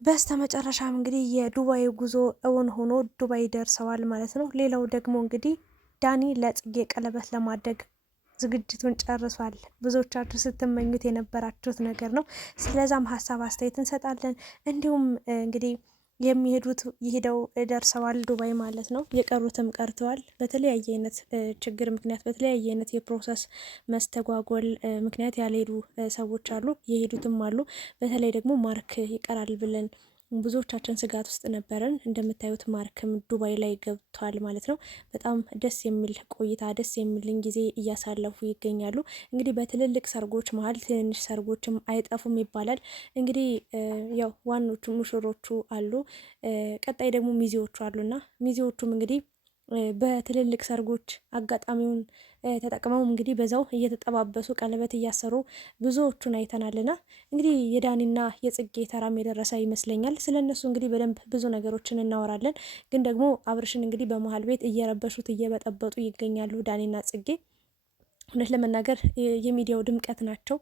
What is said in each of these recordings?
በስተመጨረሻም እንግዲህ የዱባይ ጉዞ እውን ሆኖ ዱባይ ደርሰዋል ማለት ነው። ሌላው ደግሞ እንግዲህ ዳኒ ለጽጌ ቀለበት ለማድረግ ዝግጅቱን ጨርሷል። ብዙዎቻችሁ ስትመኙት የነበራችሁት ነገር ነው። ስለዛም ሀሳብ አስተያየት እንሰጣለን። እንዲሁም እንግዲህ የሚሄዱት ይሄደው ደርሰዋል ዱባይ ማለት ነው። የቀሩትም ቀርተዋል። በተለያየ አይነት ችግር ምክንያት በተለያየ አይነት የፕሮሰስ መስተጓጎል ምክንያት ያልሄዱ ሰዎች አሉ፣ የሄዱትም አሉ። በተለይ ደግሞ ማርክ ይቀራል ብለን ብዙዎቻችን ስጋት ውስጥ ነበረን። እንደምታዩት ማርክም ዱባይ ላይ ገብቷል ማለት ነው። በጣም ደስ የሚል ቆይታ ደስ የሚልን ጊዜ እያሳለፉ ይገኛሉ። እንግዲህ በትልልቅ ሰርጎች መሀል ትንንሽ ሰርጎችም አይጠፉም ይባላል። እንግዲህ ያው ዋኖቹ ሙሽሮቹ አሉ፣ ቀጣይ ደግሞ ሚዜዎቹ አሉና ሚዜዎቹም እንግዲህ በትልልቅ ሰርጎች አጋጣሚውን ተጠቅመው እንግዲህ በዛው እየተጠባበሱ ቀለበት እያሰሩ ብዙዎቹን አይተናልና እንግዲህ የዳኒና የጽጌ ተራም የደረሰ ይመስለኛል። ስለ እነሱ እንግዲህ በደንብ ብዙ ነገሮችን እናወራለን። ግን ደግሞ አብርሽን እንግዲህ በመሀል ቤት እየረበሹት እየበጠበጡ ይገኛሉ ዳኒና ጽጌ። እውነት ለመናገር የሚዲያው ድምቀት ናቸው።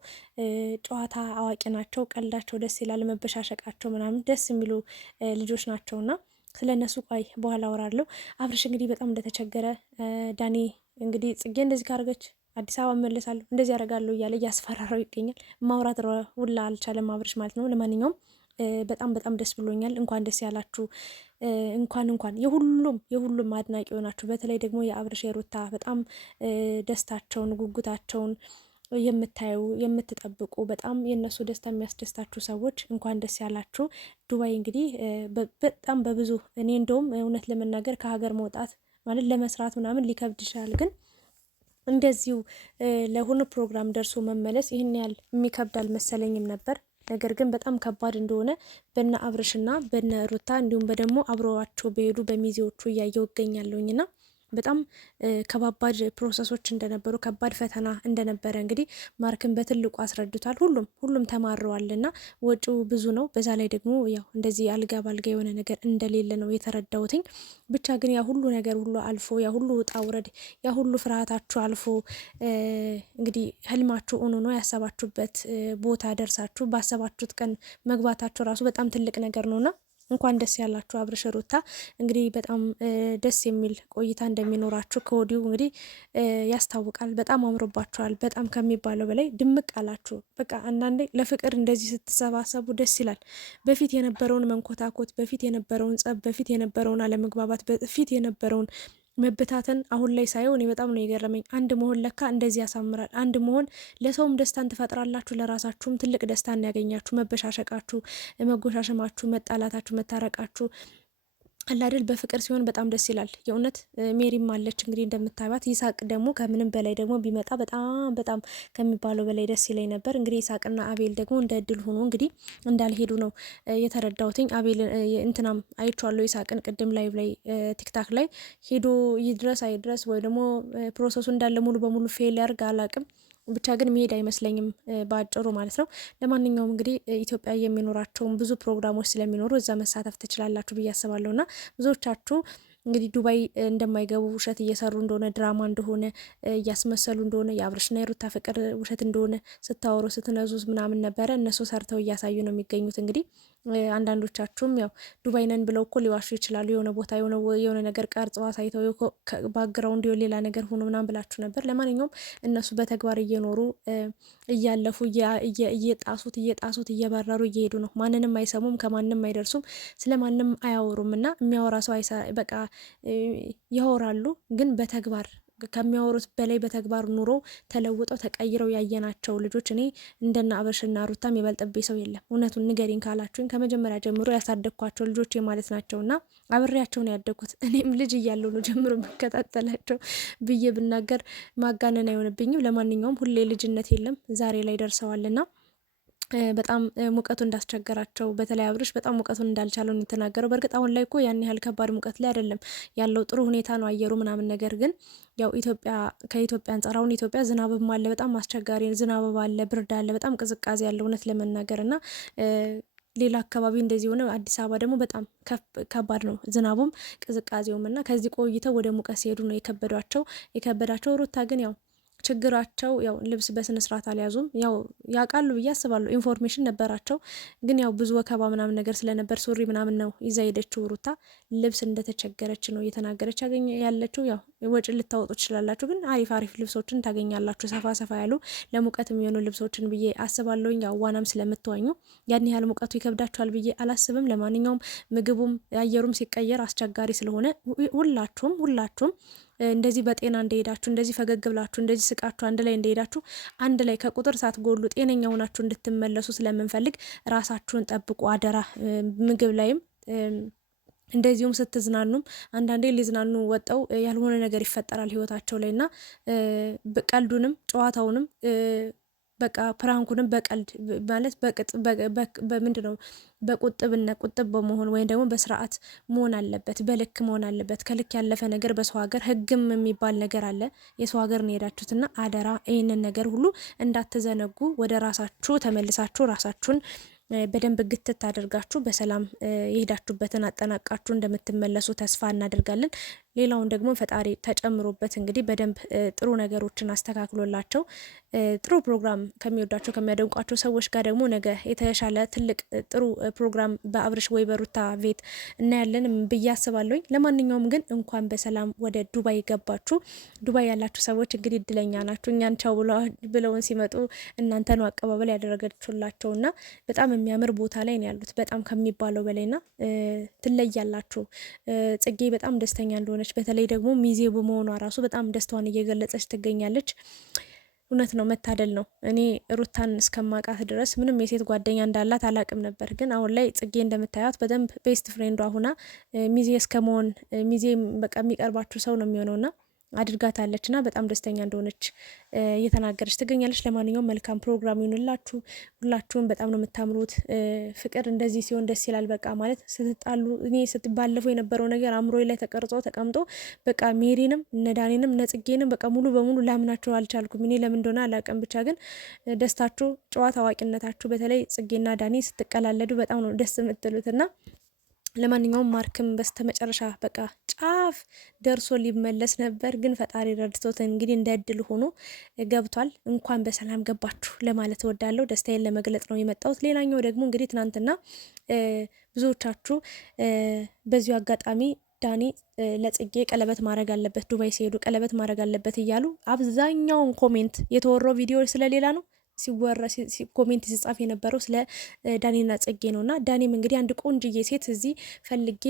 ጨዋታ አዋቂ ናቸው። ቀልዳቸው ደስ ይላል። መበሻሸቃቸው ምናምን ደስ የሚሉ ልጆች ናቸውና ስለ እነሱ ቆይ በኋላ አወራለሁ። አብርሽ እንግዲህ በጣም እንደተቸገረ ዳኒ እንግዲህ ጽጌ እንደዚህ ካደረገች አዲስ አበባ መለሳለሁ እንደዚህ ያደርጋለሁ እያለ እያስፈራራው ይገኛል። ማውራት ውላ አልቻለም አብርሽ ማለት ነው። ለማንኛውም በጣም በጣም ደስ ብሎኛል። እንኳን ደስ ያላችሁ። እንኳን የሁሉም አድናቂ ሆናችሁ፣ በተለይ ደግሞ የአብርሽ የሩታ በጣም ደስታቸውን ጉጉታቸውን የምታዩ የምትጠብቁ በጣም የእነሱ ደስታ የሚያስደስታችሁ ሰዎች እንኳን ደስ ያላችሁ። ዱባይ እንግዲህ በጣም በብዙ እኔ እንደውም እውነት ለመናገር ከሀገር መውጣት ማለት ለመስራት ምናምን ሊከብድ ይችላል፣ ግን እንደዚሁ ለሆነ ፕሮግራም ደርሶ መመለስ ይህን ያህል የሚከብድ አልመሰለኝም ነበር። ነገር ግን በጣም ከባድ እንደሆነ በነ አብርሽና በነ ሩታ እንዲሁም በደግሞ አብረዋቸው በሄዱ በሚዜዎቹ እያየው እገኛለሁኝና በጣም ከባባድ ፕሮሰሶች እንደነበሩ ከባድ ፈተና እንደነበረ እንግዲህ ማርክን በትልቁ አስረድቷል። ሁሉም ተማረዋልና ወጪው ብዙ ነው። በዛ ላይ ደግሞ ያው እንደዚህ አልጋ ባልጋ የሆነ ነገር እንደሌለ ነው የተረዳሁትኝ። ብቻ ግን ያ ሁሉ ነገር ሁሉ አልፎ ያ ሁሉ ውጣ ውረድ ያ ሁሉ ፍርሃታችሁ አልፎ እንግዲህ ህልማችሁ ሆኖ ነው ያሰባችሁበት ቦታ ደርሳችሁ ባሰባችሁት ቀን መግባታችሁ ራሱ በጣም ትልቅ ነገር ነውና እንኳን ደስ ያላችሁ አብርሽ ሩታ። እንግዲህ በጣም ደስ የሚል ቆይታ እንደሚኖራችሁ ከወዲሁ እንግዲህ ያስታውቃል። በጣም አምሮባችኋል። በጣም ከሚባለው በላይ ድምቅ አላችሁ። በቃ አንዳንዴ ለፍቅር እንደዚህ ስትሰባሰቡ ደስ ይላል። በፊት የነበረውን መንኮታኮት፣ በፊት የነበረውን ጸብ፣ በፊት የነበረውን አለመግባባት፣ በፊት የነበረውን መበታተን አሁን ላይ ሳየው እኔ በጣም ነው የገረመኝ። አንድ መሆን ለካ እንደዚህ ያሳምራል። አንድ መሆን ለሰውም ደስታን ትፈጥራላችሁ፣ ለራሳችሁም ትልቅ ደስታን ያገኛችሁ። መበሻሸቃችሁ፣ መጎሻሸማችሁ፣ መጣላታችሁ፣ መታረቃችሁ አላደል በፍቅር ሲሆን በጣም ደስ ይላል። የእውነት ሜሪም አለች እንግዲህ እንደምታዩት። ይሳቅ ደግሞ ከምንም በላይ ደግሞ ቢመጣ በጣም ከሚባለው በላይ ደስ ይለኝ ነበር። እንግዲህ ይሳቅና አቤል ደግሞ እንደ እድል ሆኖ እንግዲህ እንዳልሄዱ ነው የተረዳሁትኝ። አቤል እንትናም አይቼዋለሁ ይሳቅን ቅድም ላይቭ ላይ ቲክታክ ላይ ሄዶ ይድረስ አይድረስ ወይ ደግሞ ፕሮሰሱ እንዳለ ሙሉ በሙሉ ፌል ያርግ አላቅም ብቻ ግን መሄድ አይመስለኝም በአጭሩ ማለት ነው። ለማንኛውም እንግዲህ ኢትዮጵያ የሚኖራቸውን ብዙ ፕሮግራሞች ስለሚኖሩ እዛ መሳተፍ ትችላላችሁ ብዬ አስባለሁ። እና ብዙዎቻችሁ እንግዲህ ዱባይ እንደማይገቡ ውሸት እየሰሩ እንደሆነ ድራማ እንደሆነ እያስመሰሉ እንደሆነ የአብርሽና የሩታ ፍቅር ውሸት እንደሆነ ስታወሩ ስትነዙት ምናምን ነበረ። እነሱ ሰርተው እያሳዩ ነው የሚገኙት። እንግዲህ አንዳንዶቻችሁም ያው ዱባይ ነን ብለው እኮ ሊዋሹ ይችላሉ። የሆነ ቦታ የሆነ ነገር ቀርጸው አሳይተው ባክግራውንድ ሌላ ነገር ሆኖ ምናምን ብላችሁ ነበር። ለማንኛውም እነሱ በተግባር እየኖሩ እያለፉ እየጣሱት እየበረሩ እየሄዱ ነው። ማንንም አይሰሙም፣ ከማንም አይደርሱም፣ ስለማንም አያወሩም። እና የሚያወራ ሰው በቃ ያወራሉ፣ ግን በተግባር ከሚያወሩት በላይ በተግባር ኑሮ ተለውጠው ተቀይረው ያየናቸው ልጆች እኔ እንደና አብርሽና ሩታም የበልጥብኝ ሰው የለም። እውነቱን ንገሪኝ ካላችሁኝ ከመጀመሪያ ጀምሮ ያሳደግኳቸው ልጆች ማለት ናቸውና አብሬያቸው ነው ያደግኩት። እኔም ልጅ እያለሁ ነው ጀምሮ መከታተላቸው ብዬ ብናገር ማጋነን አይሆንብኝም። ለማንኛውም ሁሌ ልጅነት የለም፣ ዛሬ ላይ ደርሰዋልና በጣም ሙቀቱ እንዳስቸገራቸው በተለይ አብርሽ በጣም ሙቀቱን እንዳልቻለው ነው የተናገረው። በእርግጥ አሁን ላይ እኮ ያን ያህል ከባድ ሙቀት ላይ አይደለም ያለው፣ ጥሩ ሁኔታ ነው አየሩ ምናምን። ነገር ግን ያው ከኢትዮጵያ አንጻር አሁን ኢትዮጵያ ዝናብም አለ፣ በጣም አስቸጋሪ ዝናብ አለ፣ ብርድ አለ፣ በጣም ቅዝቃዜ ያለ እውነት ለመናገር እና ሌላ አካባቢ እንደዚህ ሆነ። አዲስ አበባ ደግሞ በጣም ከባድ ነው ዝናቡም ቅዝቃዜውም እና ከዚህ ቆይተው ወደ ሙቀት ሲሄዱ ነው የከበዳቸው። ሩታ ግን ያው ችግራቸው ያው ልብስ በስነ ስርዓት አልያዙም። ያው ያውቃሉ ብዬ አስባለሁ፣ ኢንፎርሜሽን ነበራቸው። ግን ያው ብዙ ወከባ ምናምን ነገር ስለነበር ሱሪ ምናምን ነው ይዛ ሄደችው ሩታ። ልብስ እንደተቸገረች ነው እየተናገረች ያለችው። ያው ወጪ ልታወጡ ትችላላችሁ፣ ግን አሪፍ አሪፍ ልብሶችን ታገኛላችሁ፣ ሰፋ ሰፋ ያሉ ለሙቀት የሚሆኑ ልብሶችን ብዬ አስባለሁኝ። ያው ዋናም ስለምትዋኙ ያን ያህል ሙቀቱ ይከብዳችኋል ብዬ አላስብም። ለማንኛውም ምግቡም አየሩም ሲቀየር አስቸጋሪ ስለሆነ ሁላችሁም እንደዚህ በጤና እንደሄዳችሁ እንደዚህ ፈገግ ብላችሁ እንደዚህ ስቃችሁ አንድ ላይ እንደሄዳችሁ አንድ ላይ ከቁጥር ሳትጎሉ ጤነኛ ሆናችሁ እንድትመለሱ ስለምንፈልግ ራሳችሁን ጠብቁ አደራ። ምግብ ላይም እንደዚሁም ስትዝናኑም አንዳንዴ ሊዝናኑ ወጠው ያልሆነ ነገር ይፈጠራል ህይወታቸው ላይ እና ቀልዱንም ጨዋታውንም በቃ ፕራንኩንም በቀልድ ማለት በምንድን ነው በቁጥብነት ቁጥብ በመሆን ወይም ደግሞ በስርዓት መሆን አለበት፣ በልክ መሆን አለበት። ከልክ ያለፈ ነገር በሰው ሀገር ህግም የሚባል ነገር አለ። የሰው ሀገር ነው የሄዳችሁትና አደራ ይህንን ነገር ሁሉ እንዳትዘነጉ። ወደ ራሳችሁ ተመልሳችሁ ራሳችሁን በደንብ ግትት አድርጋችሁ በሰላም የሄዳችሁበትን አጠናቃችሁ እንደምትመለሱ ተስፋ እናደርጋለን። ሌላውን ደግሞ ፈጣሪ ተጨምሮበት እንግዲህ በደንብ ጥሩ ነገሮችን አስተካክሎላቸው ጥሩ ፕሮግራም ከሚወዳቸው ከሚያደንቋቸው ሰዎች ጋር ደግሞ ነገ የተሻለ ትልቅ ጥሩ ፕሮግራም በአብርሽ ወይ በሩታ ቤት እናያለን ብዬ አስባለሁኝ። ለማንኛውም ግን እንኳን በሰላም ወደ ዱባይ ገባችሁ። ዱባይ ያላችሁ ሰዎች እንግዲህ እድለኛ ናችሁ። እኛን ቻው ብለውን ሲመጡ እናንተ ነው አቀባበል ያደረገችላቸውና በጣም የሚያምር ቦታ ላይ ነው ያሉት፣ በጣም ከሚባለው በላይና ትለያላችሁ። ጽጌ በጣም ደስተኛ እንደሆነች በተለይ ደግሞ ሚዜ በመሆኗ ራሱ በጣም ደስታዋን እየገለጸች ትገኛለች። እውነት ነው፣ መታደል ነው። እኔ ሩታን እስከማውቃት ድረስ ምንም የሴት ጓደኛ እንዳላት አላቅም ነበር። ግን አሁን ላይ ጽጌ እንደምታያት በደንብ ቤስት ፍሬንዷ ሁና ሚዜ እስከመሆን ሚዜ በቃ የሚቀርባችሁ ሰው ነው የሚሆነውና አድርጋታለች እና በጣም ደስተኛ እንደሆነች እየተናገረች ትገኛለች። ለማንኛውም መልካም ፕሮግራም ይሁንላችሁ። ሁላችሁም በጣም ነው የምታምሩት። ፍቅር እንደዚህ ሲሆን ደስ ይላል። በቃ ማለት ስትጣሉ እኔ ስትባለፈው የነበረው ነገር አእምሮ ላይ ተቀርጾ ተቀምጦ በቃ ሜሪንም እነዳኔንም እነጽጌንም በቃ ሙሉ በሙሉ ላምናቸው አልቻልኩም። እኔ ለምን እንደሆነ አላውቅም። ብቻ ግን ደስታችሁ፣ ጨዋታ አዋቂነታችሁ በተለይ ጽጌና ዳኔ ስትቀላለዱ በጣም ነው ደስ የምትሉትና ለማንኛውም ማርክም በስተመጨረሻ በቃ ጫፍ ደርሶ ሊመለስ ነበር፣ ግን ፈጣሪ ረድቶት እንግዲህ እንደ እድል ሆኖ ገብቷል። እንኳን በሰላም ገባችሁ ለማለት እወዳለሁ። ደስታዬን ለመግለጽ ነው የመጣሁት። ሌላኛው ደግሞ እንግዲህ ትናንትና ብዙዎቻችሁ በዚሁ አጋጣሚ ዳኒ ለጽጌ ቀለበት ማድረግ አለበት፣ ዱባይ ሲሄዱ ቀለበት ማድረግ አለበት እያሉ አብዛኛውን ኮሜንት የተወራው ቪዲዮ ስለሌላ ነው ሲወራ ኮሜንት ሲጻፍ የነበረው ስለ ዳኒና ጽጌ ነውና ዳኒም እንግዲህ አንድ ቆንጅዬ ሴት እዚህ ፈልጌ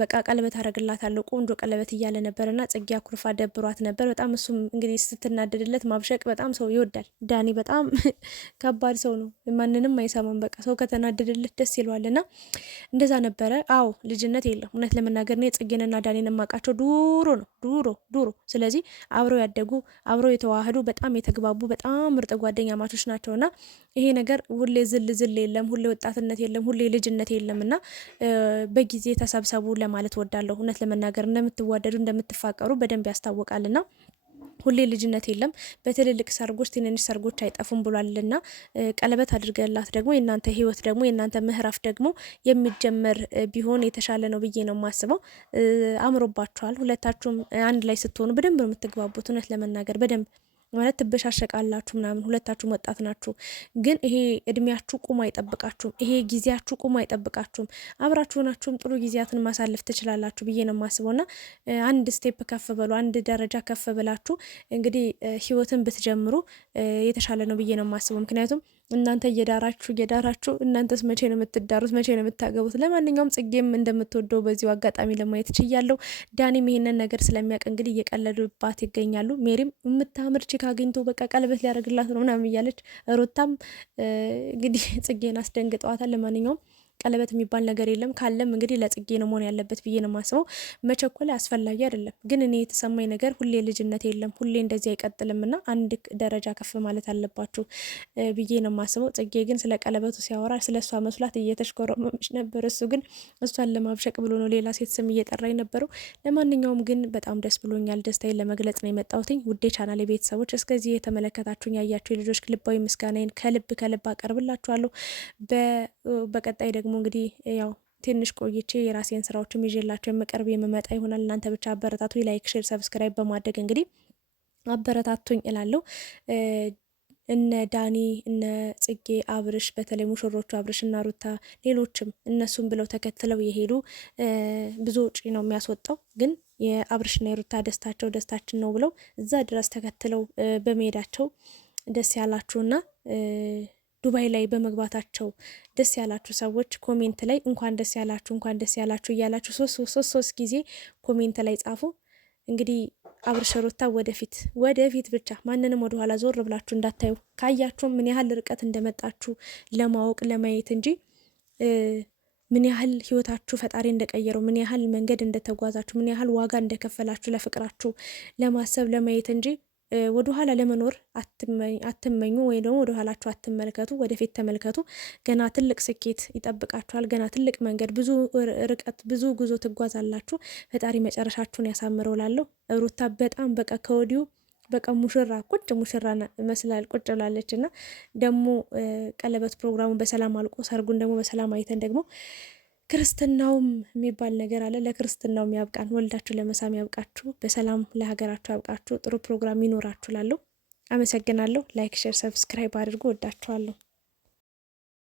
በቃ ቀለበት አረግላታለሁ ቆንጆ ቀለበት እያለ ነበርና ጽጌ አኩርፋ ደብሯት ነበር በጣም። እሱም እንግዲህ ስትናደድለት ማብሸቅ በጣም ሰው ይወዳል። ዳኒ በጣም ከባድ ሰው ነው፣ ማንንም አይሰማም። በቃ ሰው ከተናደድለት ደስ ይለዋልና እንደዛ ነበረ። አዎ ልጅነት የለም። እውነት ለመናገር ነው ጽጌንና ዳኒን የማውቃቸው ዱሮ ነው ዱሮ። ስለዚህ አብረው ያደጉ አብረው የተዋህዱ በጣም የተግባቡ በጣም ምርጥ ጓደኛ ማቾች ናቸውና ይሄ ነገር ሁሌ ዝል የለም፣ ሁሌ ወጣትነት የለም፣ ሁሌ ልጅነት የለምና በጊዜ ተሰብሰቡ ለማለት ወዳለሁ። እውነት ለመናገር እንደምትዋደዱ እንደምትፋቀሩ በደንብ ያስታውቃልና ሁሌ ልጅነት የለም። በትልልቅ ሰርጎች ትንንሽ ሰርጎች አይጠፉም ብሏልና ቀለበት አድርገላት ደግሞ የእናንተ ህይወት ደግሞ የእናንተ ምዕራፍ ደግሞ የሚጀመር ቢሆን የተሻለ ነው ብዬ ነው የማስበው። አምሮባችኋል። ሁለታችሁም አንድ ላይ ስትሆኑ በደንብ ነው የምትግባቡት። እውነት ለመናገር በደንብ ማለት ትበሻሸቃላችሁ ምናምን። ሁለታችሁም ወጣት ናችሁ፣ ግን ይሄ እድሜያችሁ ቁሞ አይጠብቃችሁም። ይሄ ጊዜያችሁ ቁሞ አይጠብቃችሁም። አብራችሁ ናችሁም ጥሩ ጊዜያትን ማሳለፍ ትችላላችሁ ብዬ ነው የማስበውና አንድ ስቴፕ ከፍ በሉ፣ አንድ ደረጃ ከፍ ብላችሁ እንግዲህ ህይወትን ብትጀምሩ የተሻለ ነው ብዬ ነው የማስበው። ምክንያቱም እናንተ እየዳራችሁ እናንተስ መቼ ነው የምትዳሩት? መቼ ነው የምታገቡት? ለማንኛውም ጽጌም እንደምትወደው በዚሁ አጋጣሚ ለማየት ችያለሁ። ዳኒም ይሄንን ነገር ስለሚያውቅ እንግዲህ እየቀለዱባት ይገኛሉ። ሜሪም የምታምር ቺክ አግኝቶ በቃ ቀለበት ሊያደርግላት ነው ምናምን እያለች ሩታም እንግዲህ ጽጌን አስደንግጠዋታል። ለማንኛውም ቀለበት የሚባል ነገር የለም። ካለም እንግዲህ ለጽጌ ነው መሆን ያለበት ብዬ ነው የማስበው። መቸኮል አስፈላጊ አይደለም። ግን እኔ የተሰማኝ ነገር ሁሌ ልጅነት የለም፣ ሁሌ እንደዚህ አይቀጥልም እና አንድ ደረጃ ከፍ ማለት አለባችሁ ብዬ ነው የማስበው። ጽጌ ግን ስለ ቀለበቱ ሲያወራ ስለ እሷ መስሏት እየተሽኮረመመች ነበር። እሱ ግን እሷን ለማብሸቅ ብሎ ነው ሌላ ሴት ስም እየጠራ የነበረው። ለማንኛውም ግን በጣም ደስ ብሎኛል። ደስታዬን ለመግለጽ ነው የመጣሁትኝ። ውዴ ቻናሌ ቤተሰቦች እስከዚህ የተመለከታችሁኝ ያያችሁ ልጆች ልባዊ ምስጋናዬን ከልብ አቀርብላችኋለሁ። በቀጣይ ደግሞ እንግዲህ ያው ትንሽ ቆይቼ የራሴን ስራዎችም ይዤላችሁ የምቀርብ የምመጣ ይሆናል። እናንተ ብቻ አበረታቱ። ላይክ፣ ሼር፣ ሰብስክራይብ በማድረግ እንግዲህ አበረታቱኝ እላለሁ። እነ ዳኒ እነ ጽጌ አብርሽ፣ በተለይ ሙሽሮቹ አብርሽ እና ሩታ፣ ሌሎችም እነሱም ብለው ተከትለው የሄዱ ብዙ ወጪ ነው የሚያስወጣው። ግን የአብርሽና የሩታ ደስታቸው ደስታችን ነው ብለው እዛ ድረስ ተከትለው በመሄዳቸው ደስ ያላችሁና ዱባይ ላይ በመግባታቸው ደስ ያላችሁ ሰዎች ኮሜንት ላይ እንኳን ደስ ያላችሁ እንኳን ደስ ያላችሁ እያላችሁ ሶስት ጊዜ ኮሜንት ላይ ጻፉ። እንግዲህ አብርሽ ሩታ ወደፊት ብቻ ማንንም ወደኋላ ዞር ብላችሁ እንዳታዩ። ካያችሁም ምን ያህል ርቀት እንደመጣችሁ ለማወቅ ለማየት እንጂ ምን ያህል ህይወታችሁ ፈጣሪ እንደቀየረው፣ ምን ያህል መንገድ እንደተጓዛችሁ፣ ምን ያህል ዋጋ እንደከፈላችሁ ለፍቅራችሁ ለማሰብ ለማየት እንጂ ወደኋላ ለመኖር አትመኙ፣ ወይ ደግሞ ወደኋላችሁ አትመልከቱ። ወደፊት ተመልከቱ። ገና ትልቅ ስኬት ይጠብቃችኋል። ገና ትልቅ መንገድ፣ ብዙ ርቀት፣ ብዙ ጉዞ ትጓዛላችሁ። ፈጣሪ መጨረሻችሁን ያሳምረው ላለሁ። ሩታ በጣም በቃ ከወዲሁ በቃ ሙሽራ መስላል ቁጭ ብላለች። እና ደግሞ ቀለበት ፕሮግራሙ በሰላም አልቆ ሰርጉን ደግሞ በሰላም አይተን ደግሞ ክርስትናውም የሚባል ነገር አለ። ለክርስትናውም ያብቃን። ወልዳችሁ ለመሳም ያብቃችሁ። በሰላም ለሀገራችሁ ያብቃችሁ። ጥሩ ፕሮግራም ይኖራችሁ ላለሁ። አመሰግናለሁ። ላይክ፣ ሼር፣ ሰብስክራይብ አድርጉ። ወዳችኋለሁ።